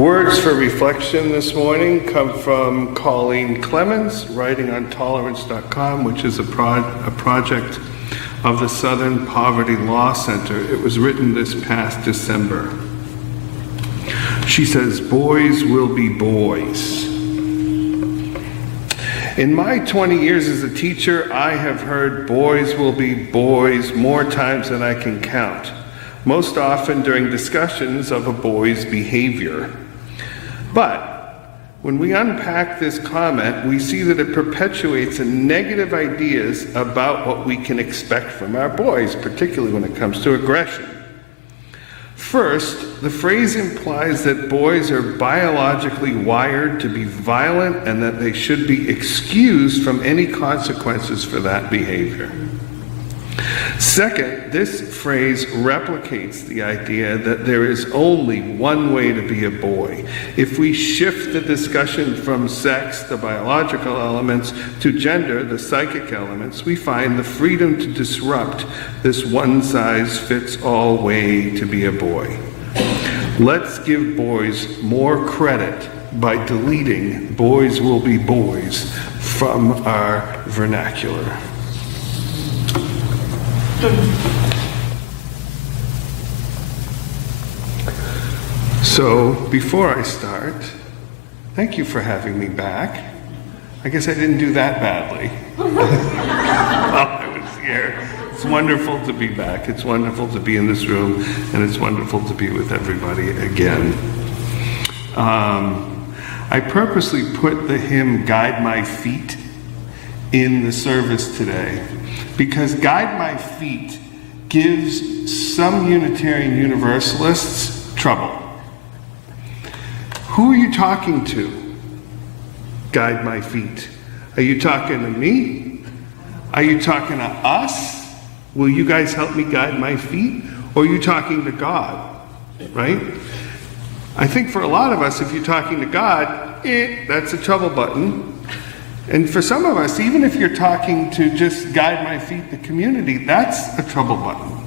Words for reflection this morning come from Colleen Clemens, writing on tolerance.com, which is a project of the Southern Poverty Law Center. It was written this past December. She says, "Boys will be boys." In my 20 years as a teacher, I have heard "boys will be boys" more times than I can count, most often during discussions of a boy's behavior. But when we unpack this comment, we see that it perpetuates negative ideas about what we can expect from our boys, particularly when it comes to aggression. First, the phrase implies that boys are biologically wired to be violent and that they should be excused from any consequences for that behavior. Second, this phrase replicates the idea that there is only one way to be a boy. If we shift the discussion from sex, the biological elements, to gender, the psychic elements, we find the freedom to disrupt this one-size-fits-all way to be a boy. Let's give boys more credit by deleting "boys will be boys" from our vernacular. So, before I start, thank you for having me back. I guess I didn't do that badly while I was here. It's wonderful to be back. It's wonderful to be in this room, and it's wonderful to be with everybody again. I purposely put the hymn "Guide My Feet" in the service today because "Guide My Feet" gives some Unitarian Universalists trouble. Who are you talking to? Guide my feet. Are you talking to me? Are you talking to us? Will you guys help me guide my feet? Or are you talking to God? Right? I think for a lot of us, if you're talking to God, that's a trouble button. And for some of us, even if you're talking to just Guide My Feet, the community, that's a trouble button.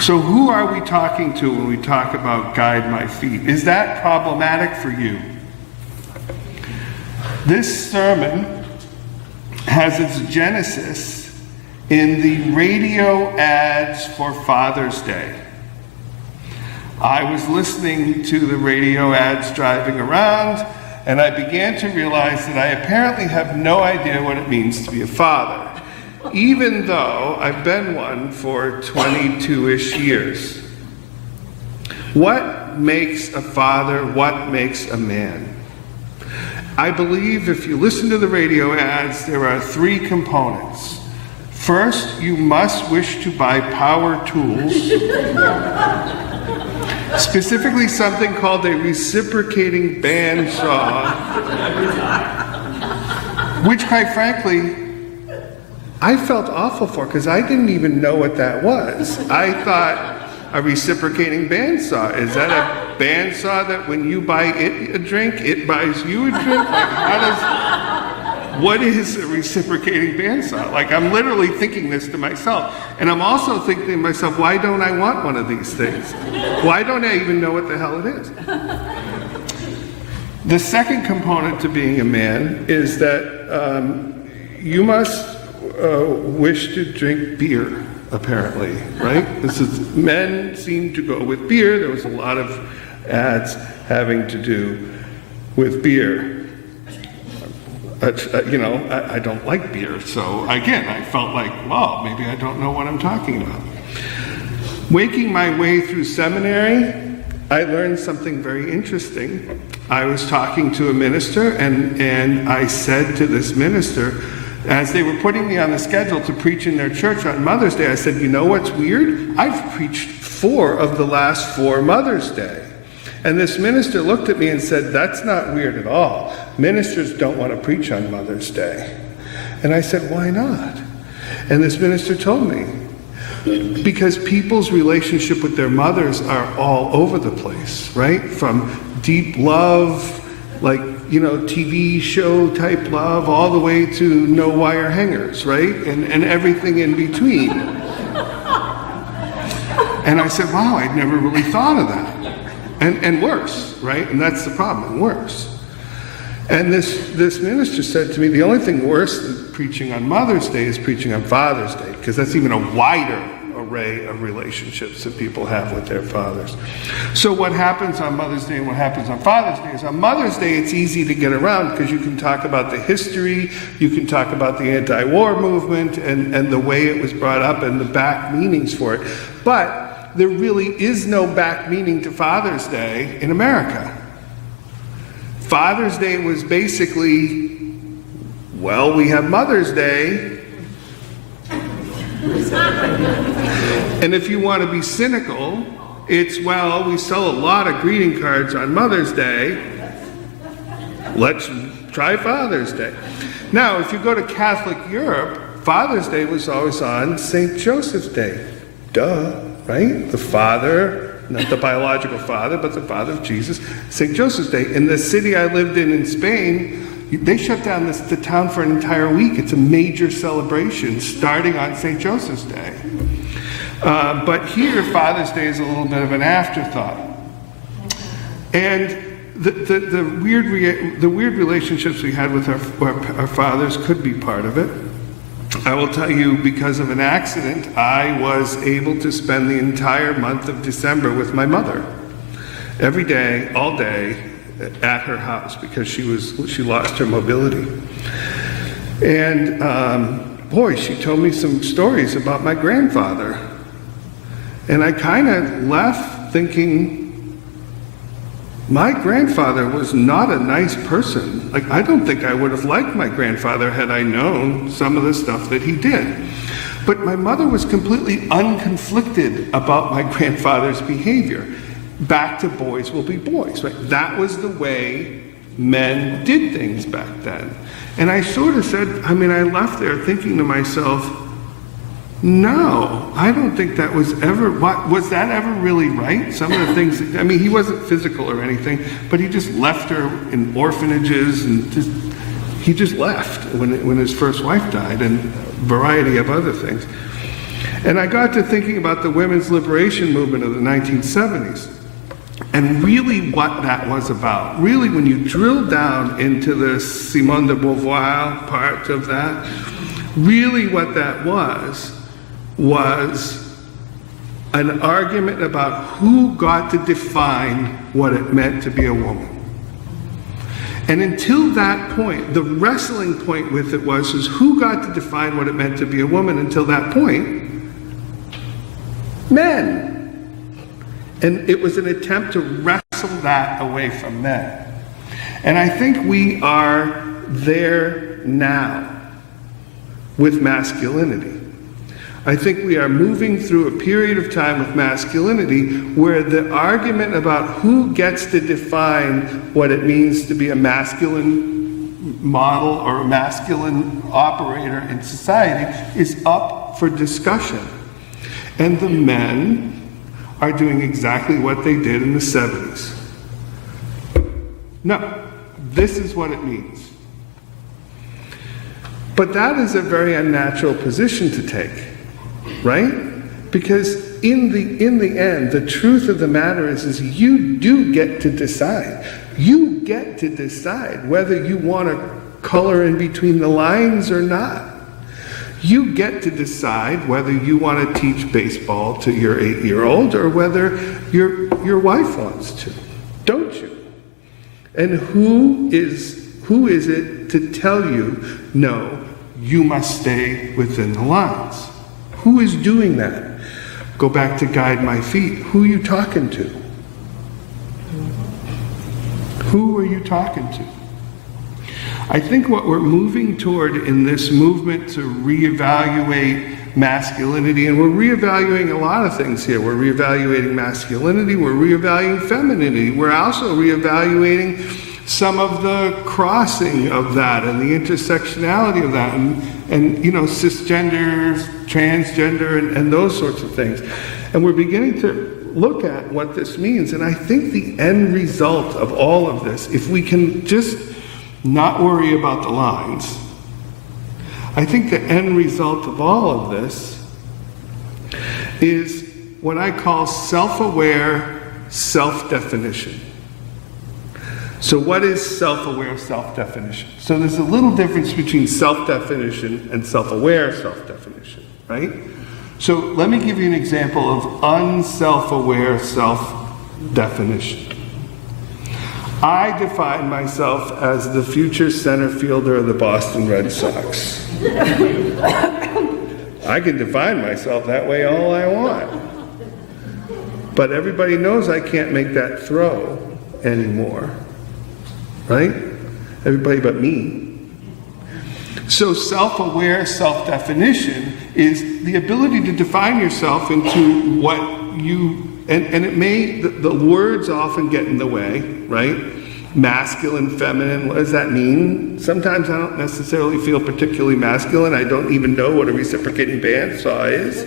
So who are we talking to when we talk about Guide My Feet? Is that problematic for you? This sermon has its genesis in the radio ads for Father's Day. I was listening to the radio ads driving around, and I began to realize that I apparently have no idea what it means to be a father, even though I've been one for 22-ish years. What makes a father? What makes a man? I believe if you listen to the radio ads, there are three components. First, you must wish to buy power tools, specifically something called a reciprocating bandsaw, which, quite frankly, I felt awful for because I didn't even know what that was. I thought, a reciprocating bandsaw, is that a bandsaw that when you buy it a drink, it buys you a drink? Like, what is a reciprocating bandsaw? Like, I'm literally thinking this to myself. And I'm also thinking to myself, why don't I want one of these things? Why don't I even know what the hell it is? The second component to being a man is that you must wish to drink beer, apparently, right? Men seem to go with beer. There was a lot of ads having to do with beer. I don't like beer, so again, I felt like, well, maybe I don't know what I'm talking about. Making my way through seminary, I learned something very interesting. I was talking to a minister, and I said to this minister, as they were putting me on the schedule to preach in their church on Mother's Day, I said, you know what's weird? I've preached 4 of the last 4 Mother's Day. And this minister looked at me and said, that's not weird at all. Ministers don't want to preach on Mother's Day. And I said, why not? And this minister told me, because people's relationship with their mothers are all over the place, right? From deep love, like, TV show type love, all the way to no wire hangers, right? And everything in between. And I said, wow, I'd never really thought of that. and worse, right? And that's the problem, and worse. And this minister said to me, the only thing worse than preaching on Mother's Day is preaching on Father's Day, because that's even a wider array of relationships that people have with their fathers. So what happens on Mother's Day and what happens on Father's Day is on Mother's Day it's easy to get around because you can talk about the history, you can talk about the anti-war movement and the way it was brought up and the back meanings for it. But there really is no back meaning to Father's Day in America. Father's Day was basically, well, we have Mother's Day. And if you want to be cynical, it's, well, we sell a lot of greeting cards on Mother's Day. Let's try Father's Day. Now, if you go to Catholic Europe, Father's Day was always on St. Joseph's Day. Duh, right? The father, not the biological father, but the father of Jesus, St. Joseph's Day. In the city I lived in Spain, they shut down the town for an entire week. It's a major celebration starting on St. Joseph's Day. But here, Father's Day is a little bit of an afterthought. And the weird relationships we had with our fathers could be part of it. I will tell you, because of an accident, I was able to spend the entire month of December with my mother. Every day, all day, at her house, because she lost her mobility. And boy, she told me some stories about my grandfather. And I kind of left thinking, my grandfather was not a nice person. Like, I don't think I would have liked my grandfather had I known some of the stuff that he did. But my mother was completely unconflicted about my grandfather's behavior. Back to boys will be boys, right? That was the way men did things back then. And I sort of said, I left there thinking to myself, no, I don't think that was ever, was that ever really right? Some of the things, he wasn't physical or anything, but he just left her in orphanages and he just left when his first wife died, and a variety of other things. And I got to thinking about the women's liberation movement of the 1970s. And really what that was about, really when you drill down into the Simone de Beauvoir part of that, really what that was an argument about who got to define what it meant to be a woman. And until that point, the wrestling point with it was who got to define what it meant to be a woman until that point? Men. And it was an attempt to wrestle that away from men. And I think we are there now with masculinity. I think we are moving through a period of time with masculinity where the argument about who gets to define what it means to be a masculine model or a masculine operator in society is up for discussion. And the men are doing exactly what they did in the 70s. No, this is what it means. But that is a very unnatural position to take, right? Because in the end, the truth of the matter is you do get to decide. You get to decide whether you want to color in between the lines or not. You get to decide whether you want to teach baseball to your 8-year-old or whether your wife wants to, don't you? And who is it to tell you, no, you must stay within the lines? Who is doing that? Go back to Guide My Feet. Who are you talking to? Who are you talking to? I think what we're moving toward in this movement to reevaluate masculinity, and we're reevaluating a lot of things here. We're reevaluating masculinity, we're reevaluating femininity, we're also reevaluating some of the crossing of that and the intersectionality of that, and cisgender, transgender, and those sorts of things. And we're beginning to look at what this means. And I think the end result of all of this, if we can just not worry about the lines, I think the end result of all of this is what I call self-aware self-definition. So what is self-aware self-definition? So there's a little difference between self-definition and self-aware self-definition, right? So let me give you an example of unself-aware self-definition. I define myself as the future center fielder of the Boston Red Sox. I can define myself that way all I want. But everybody knows I can't make that throw anymore. Right? Everybody but me. So self-aware self-definition is the ability to define yourself into what you, and it may, the words often get in the way, right? Masculine, feminine, what does that mean? Sometimes I don't necessarily feel particularly masculine. I don't even know what a reciprocating bandsaw is.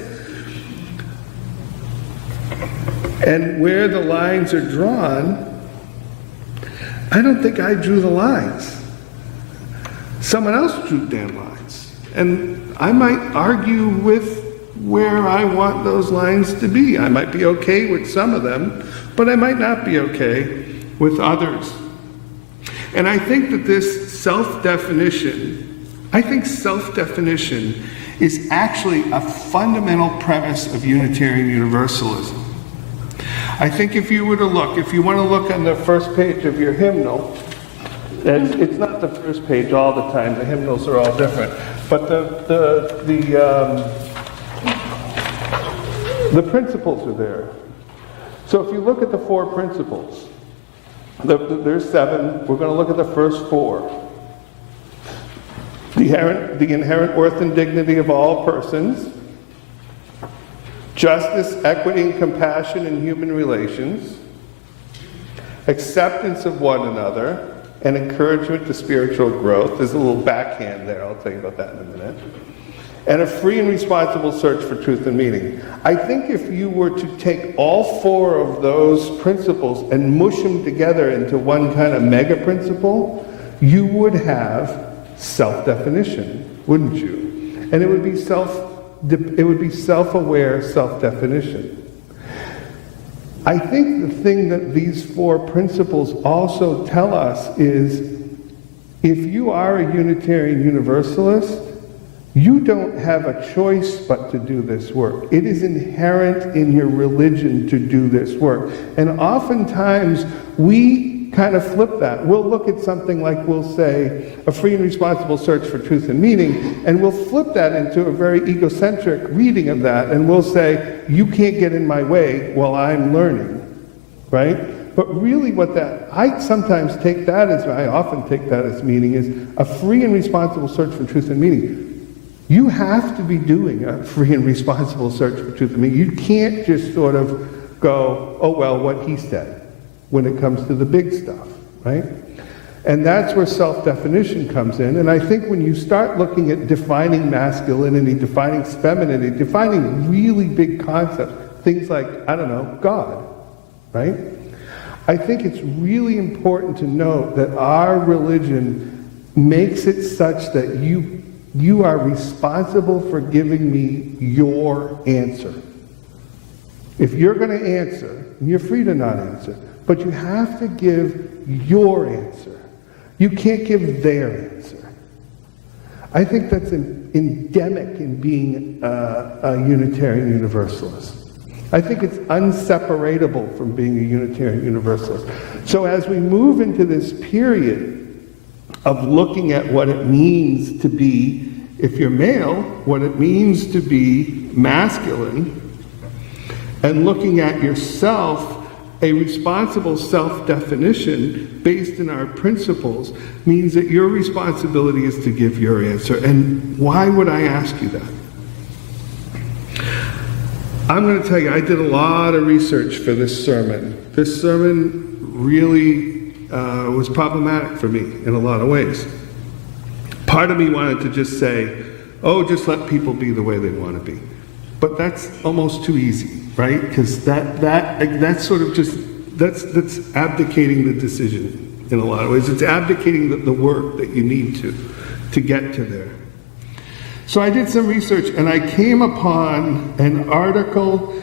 And where the lines are drawn, I don't think I drew the lines. Someone else drew damn lines. And I might argue with where I want those lines to be. I might be okay with some of them, but I might not be okay with others. And I think that this self-definition is actually a fundamental premise of Unitarian Universalism. I think if you want to look on the first page of your hymnal, and it's not the first page all the time, the hymnals are all different, but the principles are there. So if you look at the four principles, there's 7, we're going to look at the first 4. The inherent worth and dignity of all persons, justice, equity, and compassion in human relations, acceptance of one another, and encouragement to spiritual growth. There's a little backhand there, I'll tell you about that in a minute. And a free and responsible search for truth and meaning. I think if you were to take all 4 of those principles and mush them together into one kind of mega principle, you would have self-definition, wouldn't you? And it would be self-aware self-definition. I think the thing that these 4 principles also tell us is, if you are a Unitarian Universalist, you don't have a choice but to do this work. It is inherent in your religion to do this work. And oftentimes we kind of flip that. We'll look at something like, we'll say, a free and responsible search for truth and meaning, and we'll flip that into a very egocentric reading of that, and we'll say, you can't get in my way while I'm learning, right? But really I often take that as meaning is a free and responsible search for truth and meaning. You have to be doing a free and responsible search for truth and meaning. You can't just sort of go, oh well, what he said, when it comes to the big stuff, right? And that's where self-definition comes in. And I think when you start looking at defining masculinity, defining femininity, defining really big concepts, things like, I don't know, God, right? I think it's really important to note that our religion makes it such that you are responsible for giving me your answer. If you're going to answer, you're free to not answer, but you have to give your answer. You can't give their answer. I think that's endemic in being a Unitarian Universalist. I think it's inseparable from being a Unitarian Universalist. So as we move into this period of looking at what it means to be, if you're male, what it means to be masculine, and looking at yourself, a responsible self-definition based in our principles means that your responsibility is to give your answer. And why would I ask you that? I'm going to tell you, I did a lot of research for this sermon. This sermon really was problematic for me in a lot of ways. Part of me wanted to just say, oh, just let people be the way they want to be. But that's almost too easy, right? Because that's sort of just, that's abdicating the decision in a lot of ways. It's abdicating the work that you need to get to there. So I did some research, and I came upon an article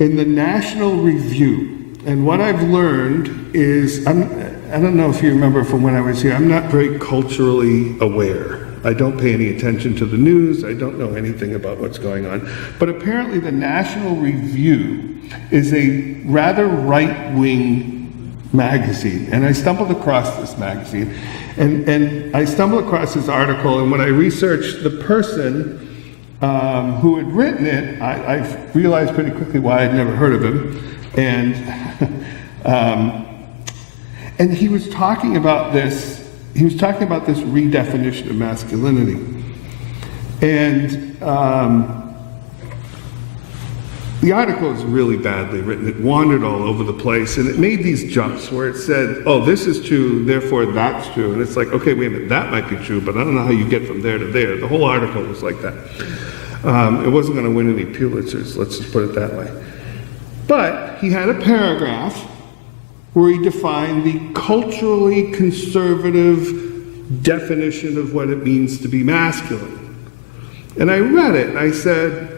in the National Review And what I've learned is, I don't know if you remember from when I was here, I'm not very culturally aware. I don't pay any attention to the news. I don't know anything about what's going on. But apparently the National Review is a rather right-wing magazine. And I stumbled across this magazine. And I stumbled across this article, and when I researched the person who had written it, I realized pretty quickly why I'd never heard of him. And he was talking about this. He was talking about this redefinition of masculinity, and the article is really badly written. It wandered all over the place, and it made these jumps where it said, "Oh, this is true, therefore that's true," and it's like, okay, wait a minute, that might be true, but I don't know how you get from there to there. The whole article was like that. It wasn't going to win any Pulitzers. Let's just put it that way. But he had a paragraph where he defined the culturally conservative definition of what it means to be masculine. And I read it and I said,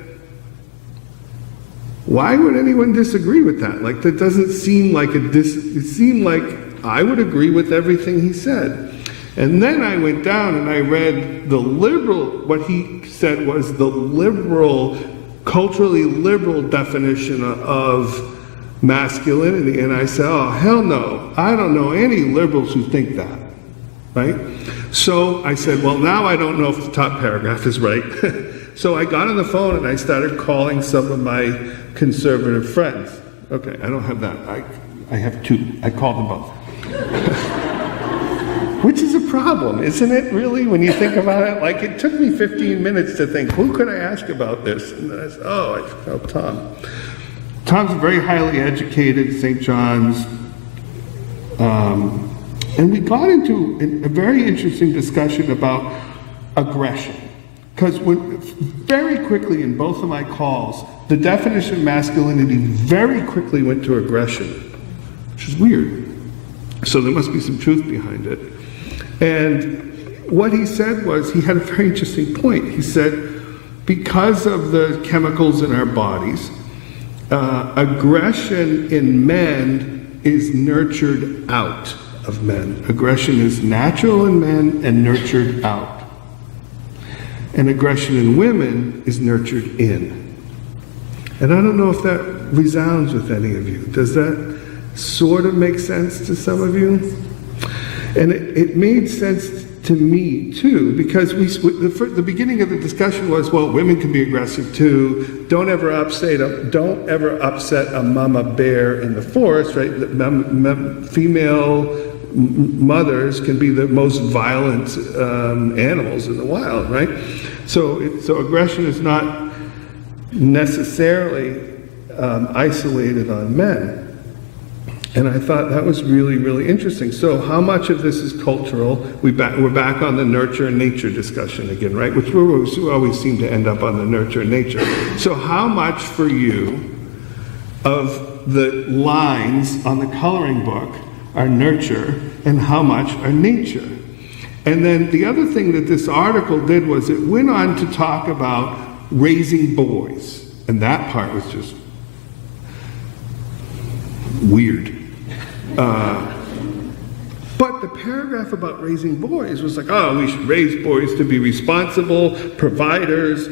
why would anyone disagree with that? Like, that doesn't seem like it seemed like I would agree with everything he said. And then I went down and I read the liberal, what he said was the liberal, culturally liberal definition of masculinity, and I said, oh, hell no, I don't know any liberals who think that, right? So I said, well, now I don't know if the top paragraph is right. So I got on the phone and I started calling some of my conservative friends. Okay, I don't have that. I have two. I called them both. Which is a problem, isn't it, really, when you think about it? Like, it took me 15 minutes to think, who could I ask about this? And I said, oh, I called Tom. Tom's very highly educated, St. John's. And we got into a very interesting discussion about aggression. Because very quickly in both of my calls, the definition of masculinity very quickly went to aggression, which is weird. So there must be some truth behind it. And what he said was, he had a very interesting point. He said, because of the chemicals in our bodies, aggression in men is nurtured out of men. Aggression is natural in men and nurtured out. And aggression in women is nurtured in. And I don't know if that resounds with any of you. Does that sort of make sense to some of you? And it made sense to me too, because the beginning of the discussion was, well, women can be aggressive too. Don't ever upset a mama bear in the forest, right? Female mothers can be the most violent animals in the wild, right? So aggression is not necessarily isolated on men. And I thought that was really, really interesting. So how much of this is cultural? We're back on the nurture and nature discussion again, right? Which we always seem to end up on the nurture and nature. So how much for you of the lines on the coloring book are nurture and how much are nature? And then the other thing that this article did was it went on to talk about raising boys. And that part was just weird. But the paragraph about raising boys was like, oh, we should raise boys to be responsible providers,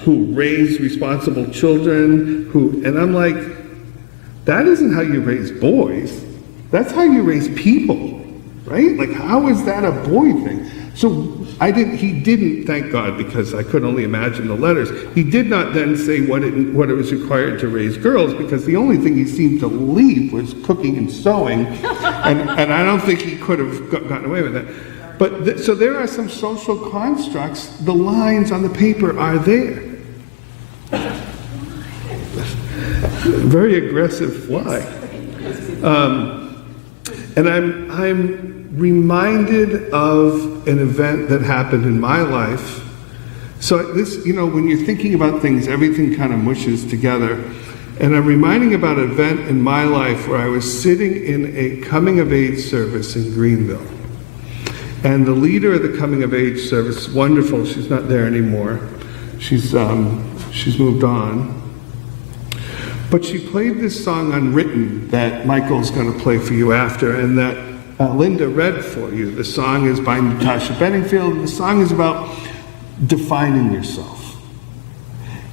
who raise responsible children, and I'm like, that isn't how you raise boys. That's how you raise people, right? Like, how is that a boy thing? So he didn't, thank God, because I could only imagine the letters. He did not then say what it was required to raise girls, because the only thing he seemed to leave was cooking and sewing, and I don't think he could have gotten away with that. But so there are some social constructs. The lines on the paper are there. Very aggressive fly. And I'm reminded of an event that happened in my life. So this, when you're thinking about things, everything kind of mushes together. And I'm reminding about an event in my life where I was sitting in a coming-of-age service in Greenville. And the leader of the coming-of-age service, wonderful, she's not there anymore. She's moved on. But she played this song Unwritten that Michael's going to play for you after, and that Linda read for you. The song is by Natasha Bedingfield, and the song is about defining yourself.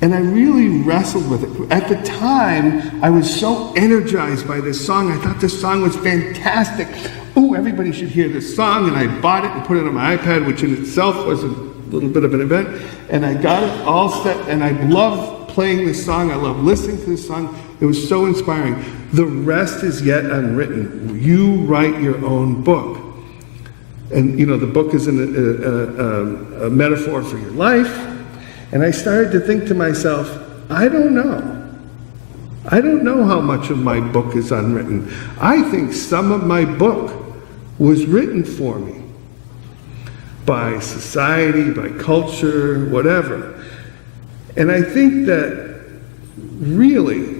And I really wrestled with it. At the time, I was so energized by this song. I thought this song was fantastic. Oh, everybody should hear this song. And I bought it and put it on my iPad, which in itself was a little bit of an event. And I got it all set, and I love playing this song. I love listening to this song. It was so inspiring. The rest is yet unwritten. You write your own book. And, you know, the book is a metaphor for your life. And I started to think to myself, I don't know. I don't know how much of my book is unwritten. I think some of my book was written for me by society, by culture, whatever. And I think that really,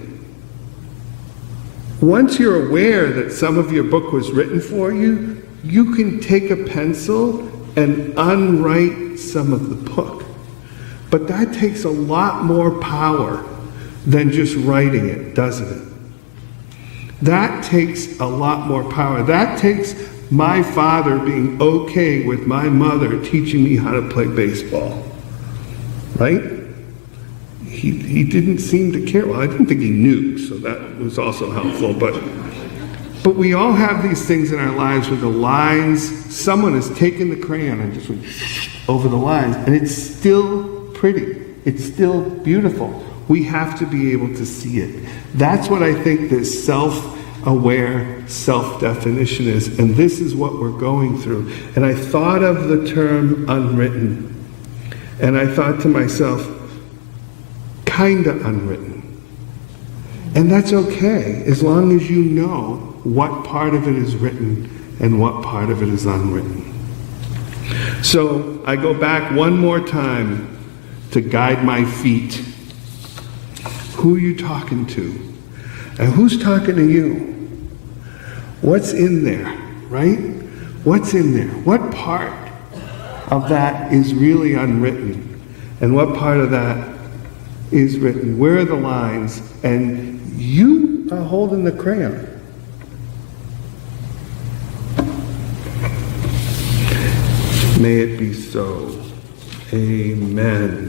once you're aware that some of your book was written for you, you can take a pencil and unwrite some of the book. But that takes a lot more power than just writing it, doesn't it? That takes a lot more power. That takes my father being okay with my mother teaching me how to play baseball. Right? He didn't seem to care. Well, I didn't think he knew, so that was also helpful. But we all have these things in our lives where the lines, someone has taken the crayon and just went over the lines, and it's still pretty. It's still beautiful. We have to be able to see it. That's what I think this self-aware self-definition is, and this is what we're going through. And I thought of the term unwritten, and I thought to myself, kinda unwritten. And that's okay, as long as you know what part of it is written and what part of it is unwritten. So I go back one more time to guide my feet. Who are you talking to? And who's talking to you? What's in there, right? What's in there? What part of that is really unwritten? And what part of that is written? Where are the lines? And you are holding the crayon. May it be so. Amen.